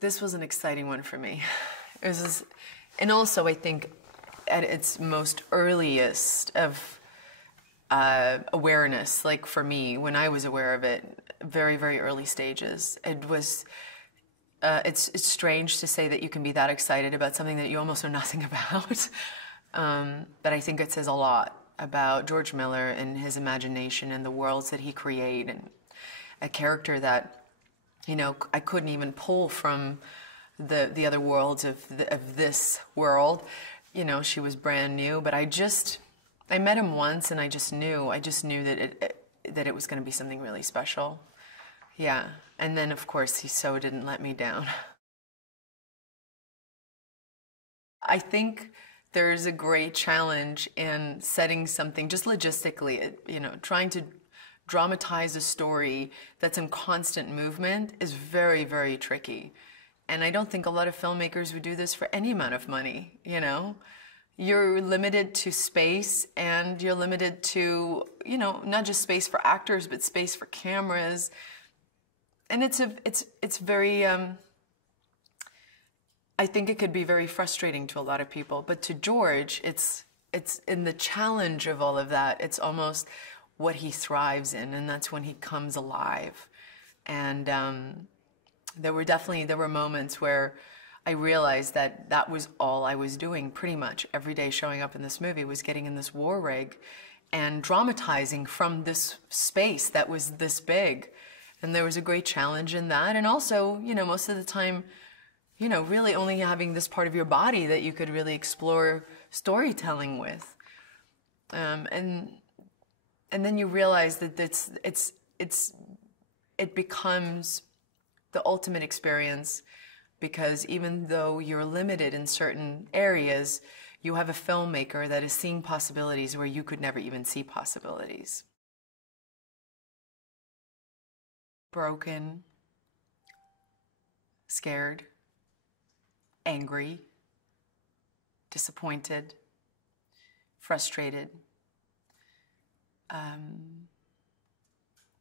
This was an exciting one for me. And also I think at its most earliest of awareness, like for me, when I was aware of it, very, very early stages, it was, it's strange to say that you can be that excited about something that you almost know nothing about. But I think it says a lot about George Miller and his imagination and the worlds that he created, and a character that, you know, I couldn't even pull from the other worlds of this world. You know, she was brand new, but I met him once, and I just knew that it was going to be something really special. Yeah, and then of course he so didn't let me down. I think there's a great challenge in setting something just logistically, you know, trying to dramatize a story that's in constant movement is very, very tricky. And I don't think a lot of filmmakers would do this for any amount of money, you know? You're limited to space, and you're limited to, you know, not just space for actors, but space for cameras. And it's very, I think it could be very frustrating to a lot of people, but to George, it's in the challenge of all of that, it's almost what he thrives in, and that's when he comes alive. And there were moments where I realized that that was all I was doing pretty much every day showing up in this movie, was getting in this war rig and dramatizing from this space that was this big. And there was a great challenge in that. And also, you know, most of the time, you know, really only having this part of your body that you could really explore storytelling with. And then you realize that it becomes the ultimate experience, because even though you're limited in certain areas, you have a filmmaker that is seeing possibilities where you could never even see possibilities. Broken, scared, angry, disappointed, frustrated.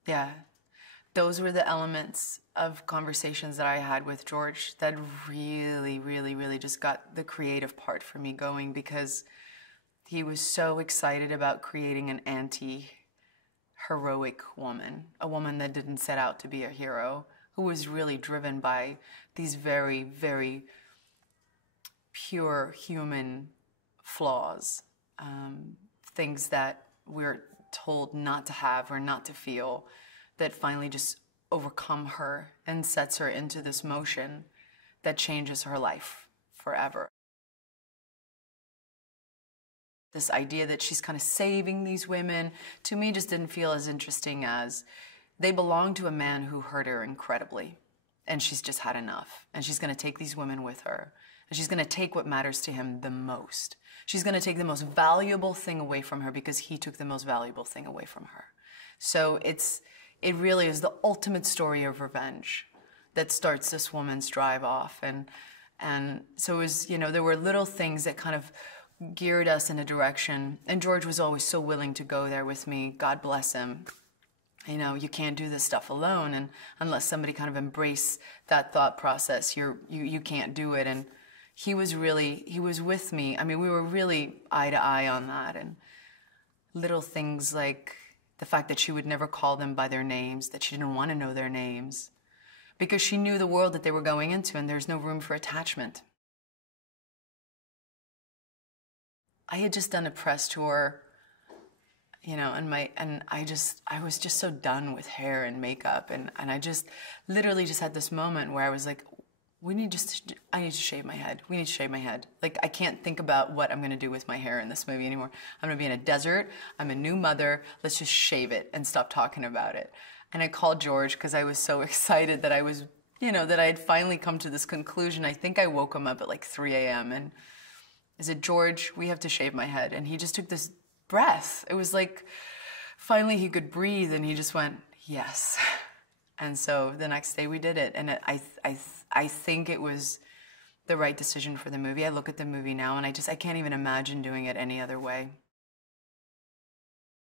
Yeah, those were the elements of conversations that I had with George that really, really, really just got the creative part for me going, because he was so excited about creating an anti-heroic woman, a woman that didn't set out to be a hero, who was really driven by these very, very pure human flaws, things that we're told not to have or not to feel, that finally just overcome her and sets her into this motion that changes her life forever. This idea that she's kind of saving these women, to me, just didn't feel as interesting as they belong to a man who hurt her incredibly, and she's just had enough, and she's going to take these women with her, and she's going to take what matters to him the most. She's going to take the most valuable thing away from her because he took the most valuable thing away from her. So it really is the ultimate story of revenge that starts this woman's drive off. And so it was, you know, there were little things that kind of geared us in a direction. And George was always so willing to go there with me. God bless him. You know, you can't do this stuff alone, and unless somebody kind of embrace that thought process, you can't do it. And he was with me. I mean, we were really eye to eye on that. And little things like the fact that she would never call them by their names, that she didn't want to know their names, because she knew the world that they were going into, and there's no room for attachment. I had just done a press tour, you know, and I was just so done with hair and makeup, and I just literally just had this moment where I was like, I need to shave my head. We need to shave my head. Like, I can't think about what I'm going to do with my hair in this movie anymore. I'm going to be in a desert. I'm a new mother. Let's just shave it and stop talking about it. And I called George because I was so excited that I was, you know, that I had finally come to this conclusion. I think I woke him up at like 3 a.m. and I said, George, we have to shave my head. And he just took this breath. It was like finally he could breathe, and he just went, yes. And so the next day we did it, and I think it was the right decision for the movie. I look at the movie now, and I can't even imagine doing it any other way.